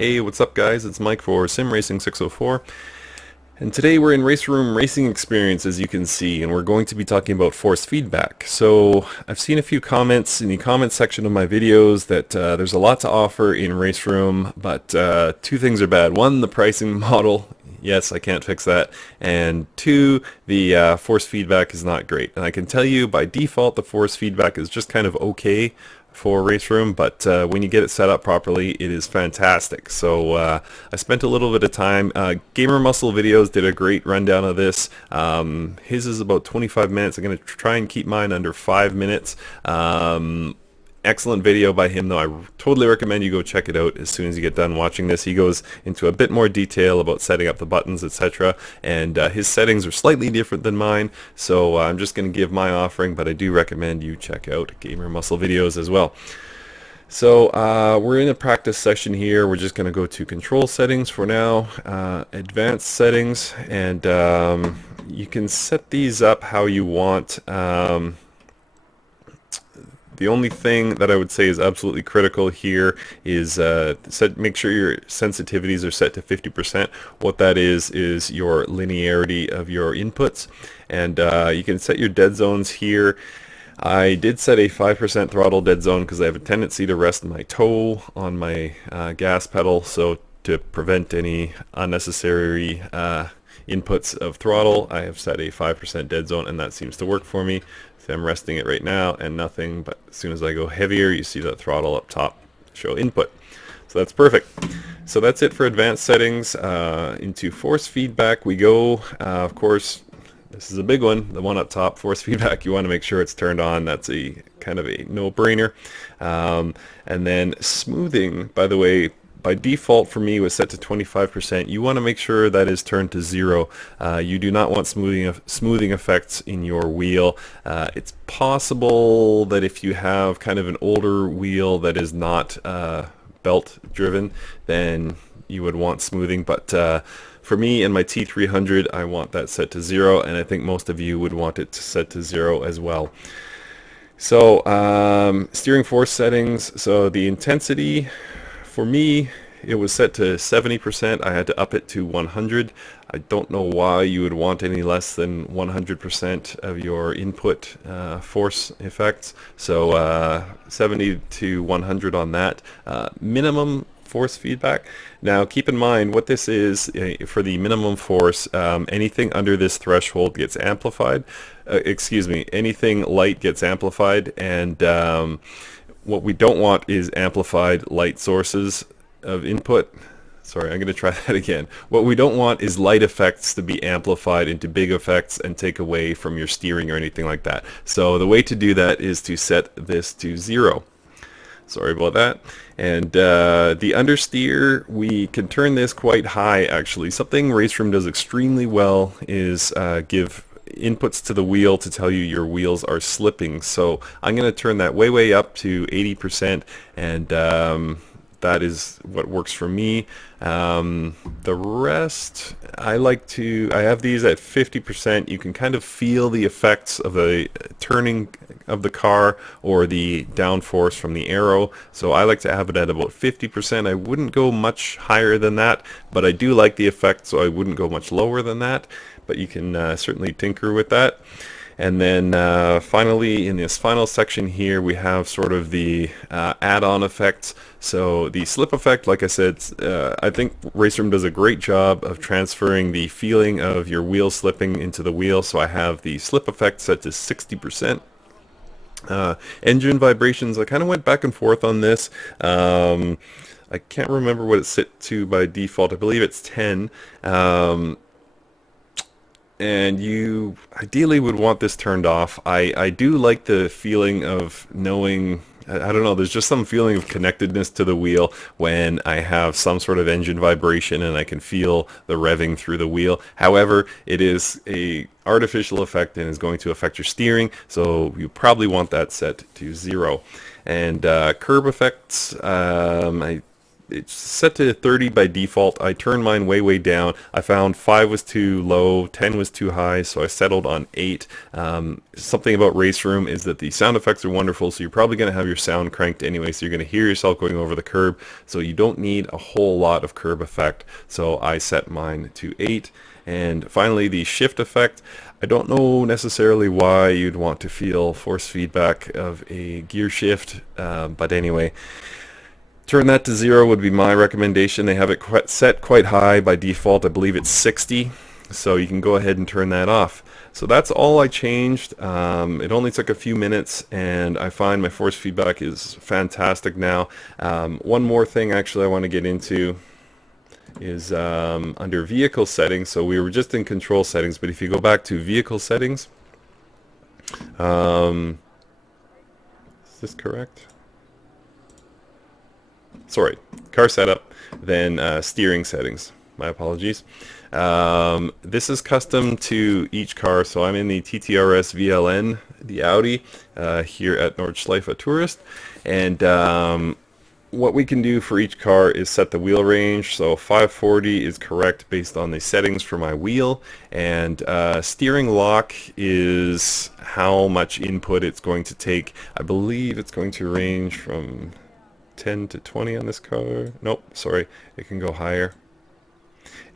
Hey, what's up guys? It's Mike for Sim Racing 604, and today we're in RaceRoom Racing Experience, as you can see, and we're going to be talking about force feedback. So I've seen a few comments in the comment section of my videos that there's a lot to offer in RaceRoom, but two things are bad. One, the pricing model. Yes, I can't fix that. And two, the force feedback is not great. And I can tell you by default the force feedback is just kind of okay for RaceRoom, but when you get it set up properly, it is fantastic. So I spent a little bit of time. Gamer Muscle Videos did a great rundown of this. His is about 25 minutes. I'm going to try and keep mine under 5 minutes. Excellent video by him, though. I totally recommend you go check it out as soon as you get done watching this. He goes into a bit more detail about setting up the buttons, etc. And his settings are slightly different than mine, so I'm just going to give my offering, but I do recommend you check out Gamer Muscle Videos as well. So we're in a practice session here. We're just going to go to control settings for now, advanced settings, and you can set these up how you want. The only thing that I would say is absolutely critical here is make sure your sensitivities are set to 50%. What that is your linearity of your inputs, and you can set your dead zones here. I did set a 5% throttle dead zone because I have a tendency to rest my toe on my gas pedal, so to prevent any unnecessary inputs of throttle, I have set a 5% dead zone, and that seems to work for me. So I'm resting it right now and nothing, but as soon as I go heavier, you see that throttle up top show input. So that's perfect. So that's it for advanced settings. Into force feedback we go. Of course, this is a big one, the one up top, force feedback. You want to make sure it's turned on. That's a kind of a no-brainer. And then smoothing, by the way, by default for me was set to 25%. You want to make sure that is turned to 0. You do not want smoothing effects in your wheel. It's possible that if you have kind of an older wheel that is not belt driven, then you would want smoothing, but for me and my T300, I want that set to 0, and I think most of you would want it set to 0 as well. So steering force settings, so the intensity, for me, it was set to 70%. I had to up it to 100. I don't know why you would want any less than 100% of your input force effects. So 70 to 100 on that. Minimum force feedback. Now keep in mind what this is for the minimum force. Anything under this threshold gets amplified. Anything light gets amplified, and what we don't want is amplified light sources of input. Sorry, I'm going to try that again. What we don't want is light effects to be amplified into big effects and take away from your steering or anything like that. So the way to do that is to set this to 0. Sorry about that. And the understeer, we can turn this quite high actually. Something RaceRoom does extremely well is give inputs to the wheel to tell you your wheels are slipping. So I'm going to turn that way up to 80%, and that is what works for me. The rest, I have these at 50%. You can kind of feel the effects of the turning of the car or the downforce from the aero. So I like to have it at about 50%. I wouldn't go much higher than that, but I do like the effect, so I wouldn't go much lower than that. But you can certainly tinker with that. And then finally, in this final section here, we have sort of the add-on effects. So the slip effect, like I said, I think RaceRoom does a great job of transferring the feeling of your wheel slipping into the wheel. So I have the slip effect set to 60%. Engine vibrations, I kind of went back and forth on this. I can't remember what it's set to by default. I believe it's 10. And you ideally would want this turned off. I do like the feeling of knowing, I don't know, there's just some feeling of connectedness to the wheel when I have some sort of engine vibration and I can feel the revving through the wheel. However, it is a artificial effect and is going to affect your steering, so you probably want that set to 0. And curb effects, it's set to 30 by default. I turned mine way down. I found 5 was too low, 10 was too high, so I settled on 8. Something about RaceRoom is that the sound effects are wonderful, so you're probably going to have your sound cranked anyway, so you're going to hear yourself going over the curb, so you don't need a whole lot of curb effect. So I set mine to 8. And finally, the shift effect. I don't know necessarily why you'd want to feel force feedback of a gear shift, but anyway, turn that to 0 would be my recommendation. They have it set quite high by default. I believe it's 60, so you can go ahead and turn that off. So that's all I changed. It only took a few minutes, and I find my force feedback is fantastic now. One more thing actually I want to get into is under vehicle settings. So we were just in control settings, but if you go back to vehicle settings, is this correct? Sorry, car setup, then steering settings. My apologies. This is custom to each car, so I'm in the TTRS VLN, the Audi, here at Nordschleife Tourist, and what we can do for each car is set the wheel range. So 540 is correct based on the settings for my wheel, and steering lock is how much input it's going to take. I believe it's going to range from 10 to 20 on this car. Nope, sorry, it can go higher.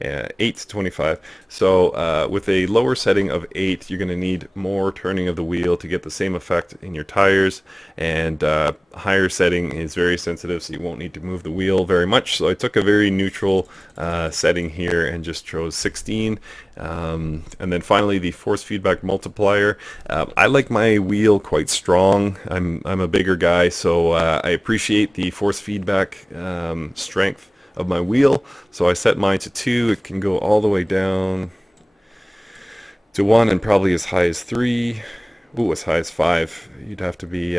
8 to 25. So with a lower setting of 8, you're going to need more turning of the wheel to get the same effect in your tires, and higher setting is very sensitive, so you won't need to move the wheel very much. So I took a very neutral setting here and just chose 16. And then finally, the force feedback multiplier. I like my wheel quite strong. I'm a bigger guy, so I appreciate the force feedback strength of my wheel, so I set mine to 2. It can go all the way down to 1 and probably as high as 3. Ooh, as high as 5. You'd have to be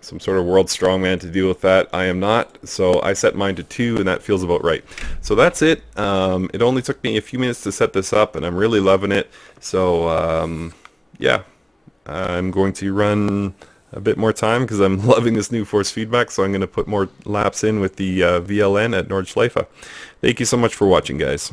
some sort of world strongman to deal with that. I am not, so I set mine to 2, and that feels about right. So that's it. It only took me a few minutes to set this up, and I'm really loving it. So yeah, I'm going to run a bit more time because I'm loving this new force feedback, so I'm going to put more laps in with the VLN at Nordschleife. Thank you so much for watching, guys.